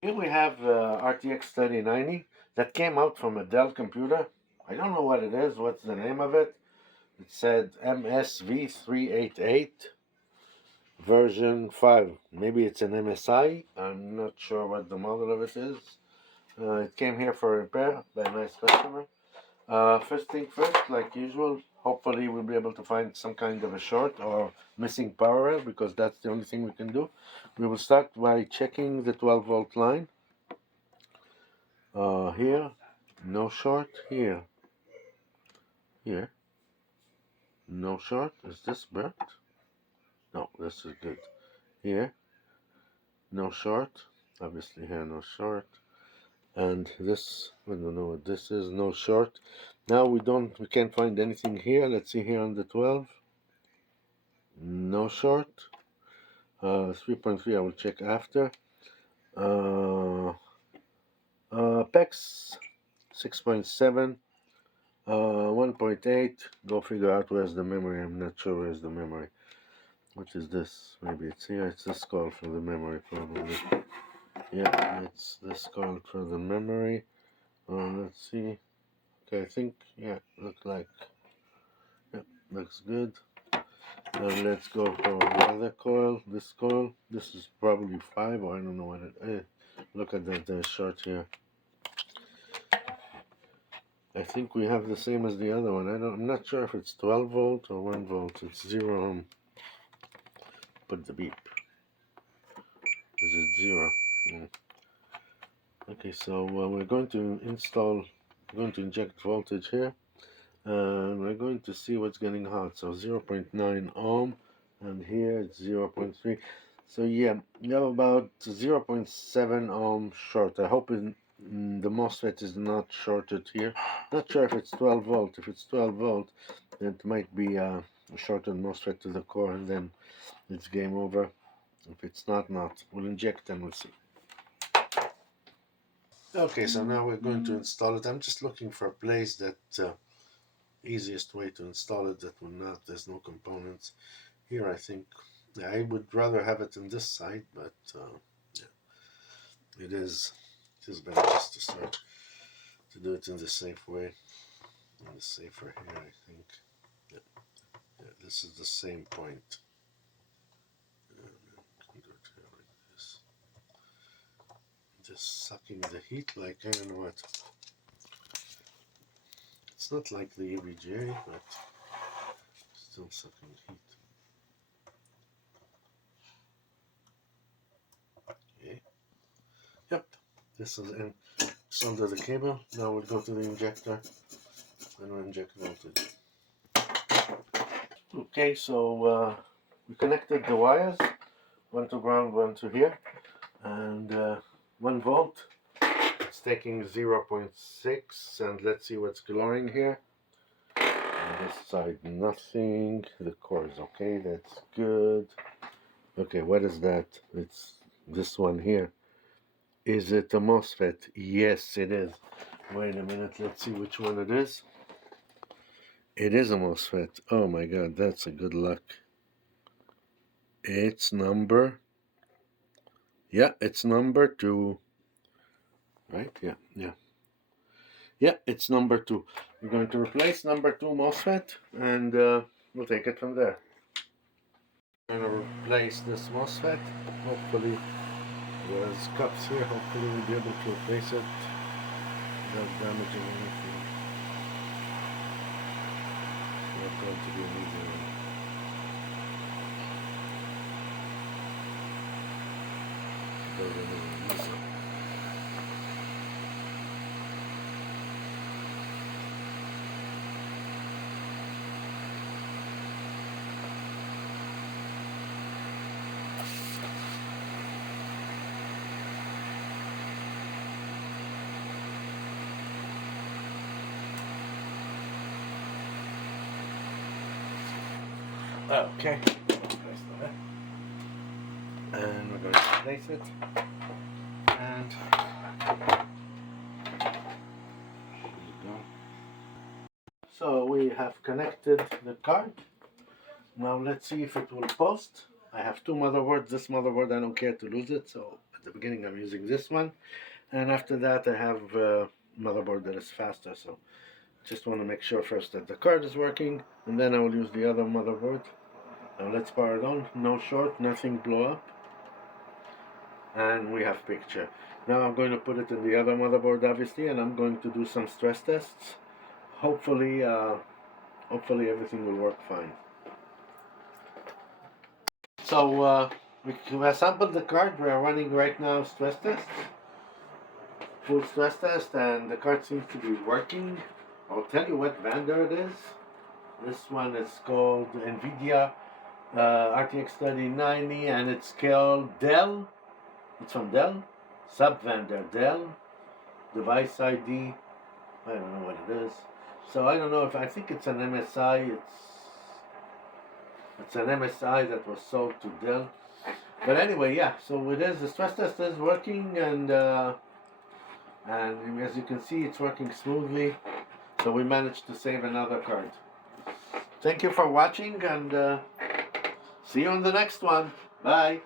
Here we have RTX 3090 that came out from a Dell computer. I don't know what it is. What's the name of it? It said MSV388 version 5. Maybe it's an MSI. I'm not sure what the model of it is. It came here for repair by a nice customer. First thing first, like usual, hopefully we'll be able to find some kind of a short or missing power rail, because that's the only thing we can do. We will start by checking the 12-volt line. Here, no short. Here, no short. Is this burnt? No, this is good. Here, no short. Obviously here, no short. And this, I don't know what this is, no short. Now we can't find anything here. Let's see here on the 12. No short. 3.3 I will check after. PEX 6.7. 1.8. Go figure out where's the memory. I'm not sure where's the memory. What is this? Maybe it's here. It's this call for the memory, probably. Yeah, it's this call for the memory. Let's see. Okay, I think, yeah, looks like, yeah, looks good. Now let's go for the other coil. This coil. This is probably 5, or I don't know what it is. Look at that short here. I think we have the same as the other one. I'm not sure if it's 12 volt or 1 volt. It's 0 ohm. Put the beep. Is it 0? Okay, so we're going to inject voltage here, and we're going to see what's getting hot. So 0.9 ohm, and here it's 0.3. So yeah, you have about 0.7 ohm short. I hope the MOSFET is not shorted here. Not sure if it's 12 volt. If it's 12 volt, it might be a shorted MOSFET to the core, and then it's game over. If it's not. We'll inject and we'll see. Okay, so now we're going to install it. I'm just looking for a place that easiest way to install it that will not, there's no components. Here I think I would rather have it in this side, but yeah, it is better just to start to do it in the safe way. And the safer here, I think. Yeah, this is the same point. Just sucking the heat like I don't know what. It's not like the EVGA, but still sucking heat. Okay. Yep. This is in. Solder the cable. Now we'll go to the injector and we'll inject voltage. Okay, so we connected the wires, one to ground, one to here, and 1 volt. It's taking 0.6, and let's see what's glowing here. On this side, nothing. The core is okay. That's good. Okay, what is that? It's this one here. Is it a MOSFET? Yes, it is. Wait a minute. Let's see which one it is. It is a MOSFET. Oh my god, that's a good luck. It's number... Yeah, it's number 2. Right? Yeah. Yeah, it's number 2. We're going to replace number 2 MOSFET, and we'll take it from there. I'm going to replace this MOSFET. Hopefully, there's cups here. Hopefully, we'll be able to replace it without damaging anything. It's not going to be an easy one. Okay, and we're going to place it, and there you go. So we have connected the card. Now let's see if it will post. I have 2 motherboards. This motherboard, I don't care to lose it, so it the beginning I'm using this one, and after that I have a motherboard that is faster. So just want to make sure first that the card is working, and then I will use the other motherboard. Now let's power it on. No short, nothing blow up, and we have picture. Now I'm going to put it in the other motherboard, obviously, and I'm going to do some stress tests. Hopefully everything will work fine. So we assembled the card. We are running right now stress tests, full stress test, and the card seems to be working. I'll tell you what vendor it is. This one is called NVIDIA RTX 3090, and it's called Dell. It's from Dell. Sub vendor Dell. Device ID. I don't know what it is. So I don't know if I think it's an MSI. It's an MSI that was sold to Dell. But anyway, yeah. So it is. The stress test is working, and as you can see, it's working smoothly. So we managed to save another card. Thank you for watching, and see you on the next one. Bye.